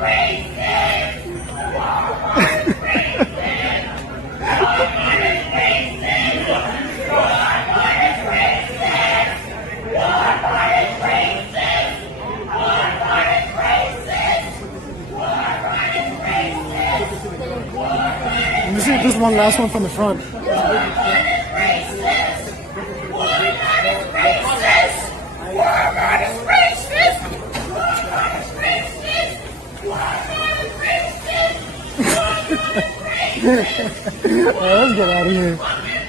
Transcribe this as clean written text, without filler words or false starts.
Let me see this one last one from the front. Alright, let's get out of here.